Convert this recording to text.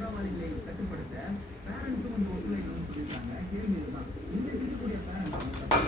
குற்றவாளிகளை கட்டுப்படுத்த பேரண்ட்ஸும் கொஞ்சம் ஒத்துழைக்கணும்னு சொல்லியிருக்காங்க. கேள்வி இதுதான், இங்க இருக்கக்கூடிய பேரண்ட்ஸ்